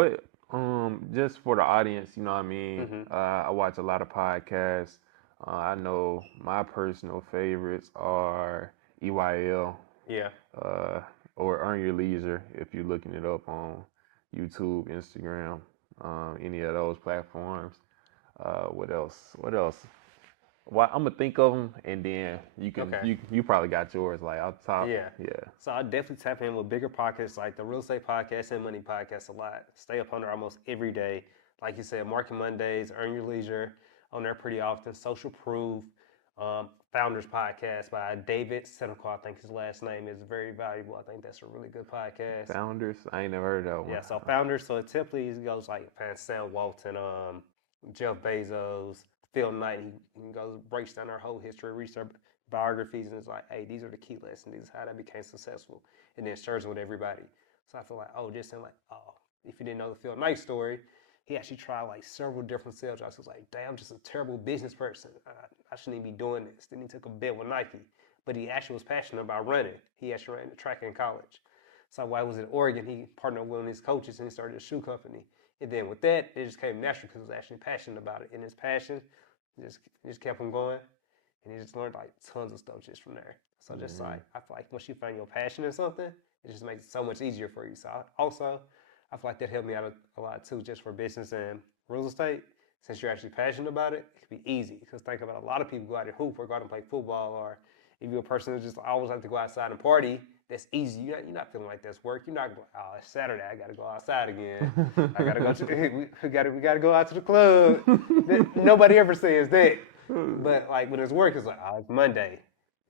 But just for the audience, you know what I mean? Hmm. I watch a lot of podcasts. I know my personal favorites are EYL, Yeah. uh, or Earn Your Leisure if you're looking it up on YouTube, Instagram, any of those platforms. What else? What else? Well, I'm gonna think of them, and then Okay. you probably got yours like off the top. Yeah. Yeah. So I definitely tap in with bigger podcasts like the Real Estate Podcast and Money Podcast a lot. Stay up on there almost every day. Like you said, Market Mondays, Earn Your Leisure, on there pretty often. Social Proof, Founders Podcast by David Senecal, I think his last name is very valuable. I think that's a really good podcast. Founders. I ain't never heard of that one. Yeah, so Founders, so it typically goes like Sam Walton, Jeff Bezos, Phil Knight. He goes breaks down their whole history, reads their biographies, and it's like, hey, these are the key lessons. This is how they became successful, and then shares with everybody. So I feel like, oh, just in like, oh, if you didn't know the Phil Knight story, he actually tried like several different sales jobs. He was like, damn, I'm just a terrible business person. I shouldn't even be doing this. Then he took a bet with Nike, but he actually was passionate about running. He actually ran the track in college. So while I was in Oregon, he partnered with one of his coaches and he started a shoe company. And then with that, it just came natural because he was actually passionate about it. And his passion just kept him going. And he just learned like tons of stuff just from there. So just Mm-hmm. like, I feel like once you find your passion in something, it just makes it so much easier for you. So also, I feel like that helped me out a lot too, just for business and real estate. Since you're actually passionate about it, it can be easy. Because think about it, a lot of people go out and hoop or go out and play football, or if you're a person who just always like to go outside and party, that's easy. You're not feeling like that's work. You're not going, oh, it's Saturday. I got to go outside again. I got to go to we got to go out to the club. Nobody ever says that. But like when it's work, it's like, oh, it's Monday.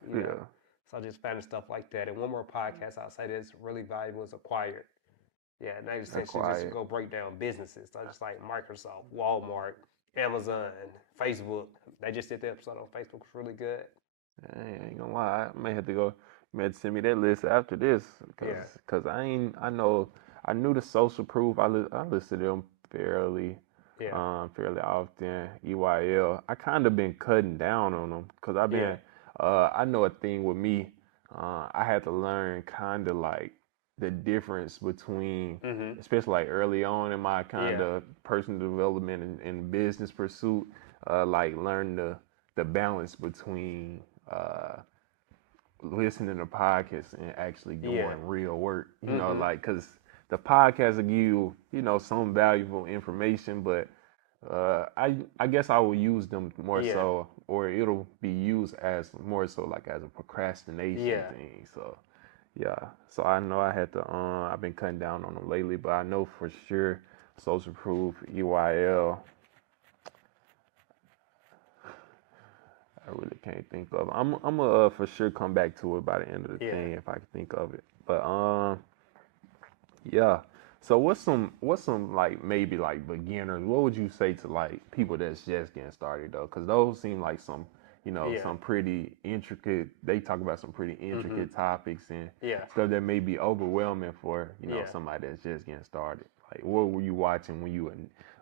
You know. Yeah. So I just found stuff like that. And one more podcast I'll say that's really valuable is Acquired. Yeah, and they essentially just Quiet. go break down businesses. So just like Microsoft, Walmart, Amazon, Facebook. They just did the episode on Facebook. It's really good. I ain't gonna lie. I may have to go. You may have to send me that list after this, Yeah. cause I ain't. I know. I knew the social proof. I listed them fairly, Yeah. fairly often. EYL. I kind of been cutting down on them, cause I've Yeah. been. I know a thing with me. I had to learn kind of like the difference between, Mm-hmm. especially like early on in my kind Yeah. of personal development and business pursuit. Like learn the balance between listening to podcasts and actually Yeah. doing real work. You know, Mm-hmm. like because the podcast will give you, you know, some valuable information, but I guess I will use them more Yeah. so, or it'll be used as more so like as a procrastination Yeah. thing. So yeah, so I know I had to. I've been cutting down on them lately, but I know for sure social proof, EYL. I really can't think of. I'm gonna for sure come back to it by the end of the Yeah. thing if I can think of it. But yeah. So what's some like maybe like beginners? What would you say to like people that's just getting started though? Because those seem like some, you know, Yeah. some pretty intricate. They talk about some pretty Mm-hmm. intricate topics and Yeah. stuff that may be overwhelming for, you know, Yeah. somebody that's just getting started. Like what were you watching when you were,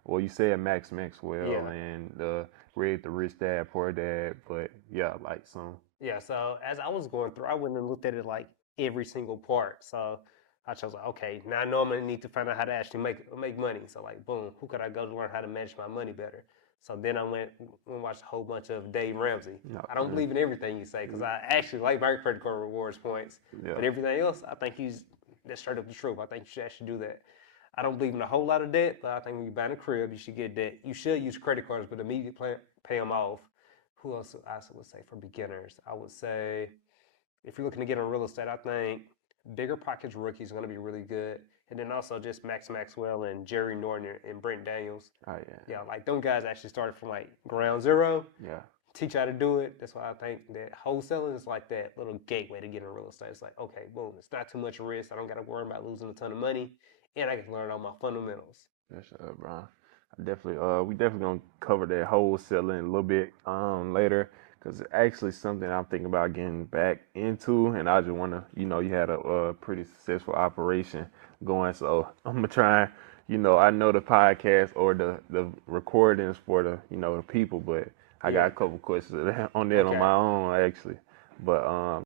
well, you said Max Maxwell Yeah. and read the Rich Dad Poor Dad, but yeah, like some. Yeah. So as I was going through, I went and looked at it like every single part. So I chose like, okay, now I know I'm gonna need to find out how to actually make money. So like, boom, who could I go to learn how to manage my money better? So then I went and watched a whole bunch of Dave Ramsey. I don't Okay. believe in everything you say because I actually like my credit card rewards points, Yeah. but everything else, I think that's straight up the truth. I think you should actually do that. I don't believe in a whole lot of debt, but I think when you're buying a crib, you should get debt. You should use credit cards, but immediately pay them off. Who else I would say for beginners? I would say if you're looking to get on real estate, I think Bigger Pockets Rookie is going to be really good. And then also just Max Maxwell and Jerry Norton and Brent Daniels. Oh yeah. Yeah, like them guys actually started from like ground zero, Yeah. teach how to do it. That's why I think that wholesaling is like that little gateway to get in real estate. It's like, okay, boom, it's not too much risk. I don't got to worry about losing a ton of money, and I can learn all my fundamentals. Yes, Brian. I definitely, we definitely gonna cover that wholesaling a little bit later, because it's actually something I'm thinking about getting back into, and I just wanna, you know, you had a pretty successful operation going, so I'm gonna try. You know, I know the podcast or the recordings for the, you know, the people, but I got Yeah. a couple questions on that on Okay. my own actually. But